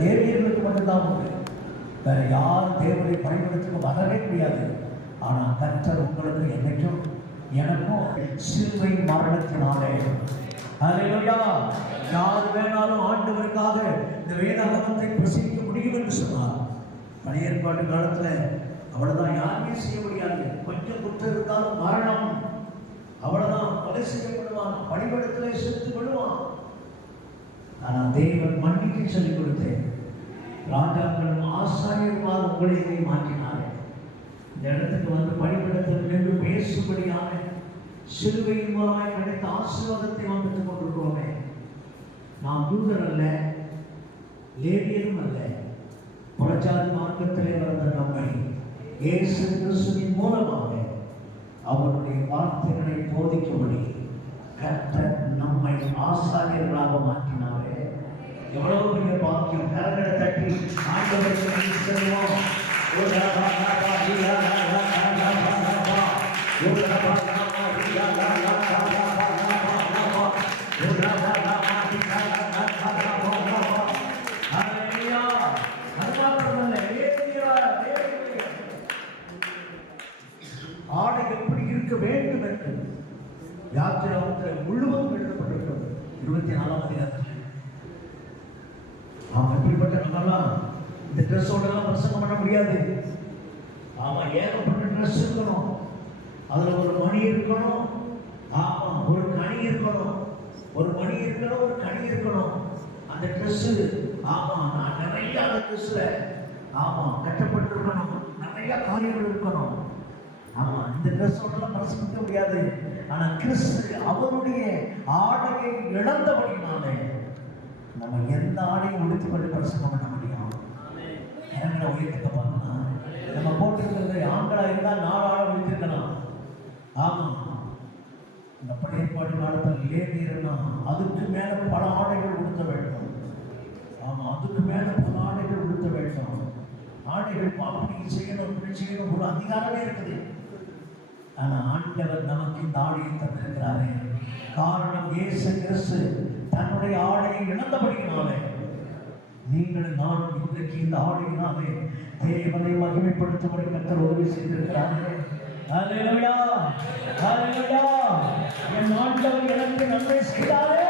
லேவியர்களுக்கு மட்டும்தான் உண்டு. வேற யாரும் தேவனை பயன்படுத்த வரவே முடியாது. ஆனால் கர்த்தர் உங்களுக்கு என்னைக்கும் எனக்கும் சிலுவை மரணத்தினாலே அல்லேலூயா யார் வேணாலும் ஆண்டவருக்காக இந்த வேதாகமத்தை பிரசங்கிக்க முடியும் என்று சொன்னார். பழைய ஏற்பாட்டு காலத்துல அவ்வளவுதான், யாருமே செய்ய முடியாது. கொஞ்சம் குற்றம் இருந்தாலும் மரணம், அவ்வளவுதான், கொலை செய்யப்படுவான், பணிபடத்திலே செத்து விடுவான். ஆனால் தேவன் மன்னிக்க சொல்லிக் கொடுத்தேன். ராஜாக்களும் ஆசாரியர்களால் உங்களை மாற்றினாரே. இந்த இடத்துக்கு வந்து பணிபடத்தில் நின்று பேசும்படியான சிலுவையின் மூலமாய் கிடைத்த ஆசீர்வாதத்தை நாம் பெற்றுக் கொண்டிருக்கிறோமே. நாம் யூதர் அல்ல, லேவியரும் அல்ல, புறஜாதி மார்க்கத்திலே வந்த நம்மை இயேசு கிறிஸ்துவின் மூலமாக அவருடைய வார்த்தைகளை போதிக்கும்படி கர்த்தர் நம்மை ஆசாரியர்களாக மாற்றினாரே. எவ்வளவு பெரிய பாக்கியம்! கரங்களை தட்டி ஆண்டவருக்கு நன்றி சொல்லுவோம். ஆடை எப்படி இருக்க வேண்டும் என்று யாத்திராகமத்தில் முழுவதும் எழுதப்பட்டிருக்கிறது. 24ஆம் அதிகாரத்தில் இப்படிப்பட்ட நம்மெல்லாம் இந்த ட்ரெஸ்ஸோட எல்லாம் பிரசங்கம் பண்ண முடியாது. ஆமா, ஏகப்பட்ட ட்ரெஸ் இருக்கணும், அதுல ஒரு மணி இருக்கணும், ஆமா ஒரு கனி இருக்கணும், ஒரு மணி இருக்கணும், ஒரு கனி இருக்கணும். அந்த ட்ரெஸ் ஆமா நான் நிறைய அந்த ட்ரெஸ்ல ஆமா கட்டப்பட்டிருக்கணும், நிறைய காரியங்கள் இருக்கணும். ஆமா, இந்த ட்ரெஸ்ஸோட பிரசங்கிக்க முடியாது. ஆனா கிறிஸ்து அவருடைய ஆடையை இழந்தபடினாலே நம்ம எந்த ஆடையும் உடுத்திக் கொண்டு பிரசங்கம் பண்ண முடியும். எங்களை உயர்த்துக்க பார்க்கலாம். நம்ம போட்டிருக்கிறது ஆண்களா இருந்தால் 4 ஆடை உடுத்திருக்கலாம். ஆமா, இந்த பழைய ஏற்பாடு காலத்தில் லேவியர்னா அதுக்கு மேல பல ஆடைகள் உடுத்த வேண்டும். ஆமா, அதுக்கு மேல பல ஆடைகள் உடுத்த வேண்டும். ஆடைகள் அப்படி செய்யணும், இப்படி செய்யணும், ஒரு அதிகாரமே இருக்குது. ஆனா ஆண்டவர் நமக்கு இந்த ஆடையை தந்திருக்கிறாரே. காரணம் இயேசு கிறிஸ்து தன்னுடைய ஆடையை இழந்தபடியினாலே நீங்கள் நான் இன்றைக்கு இந்த ஆடையினாலே தேவனை மகிமைப்படுத்தும்படி கர்த்தர் உதவி செய்திருக்கிறாரே. அல்லேலூயா, அல்லேலூயா. என் ஆண்டவர் எனக்கு நன்மை செய்தாரே.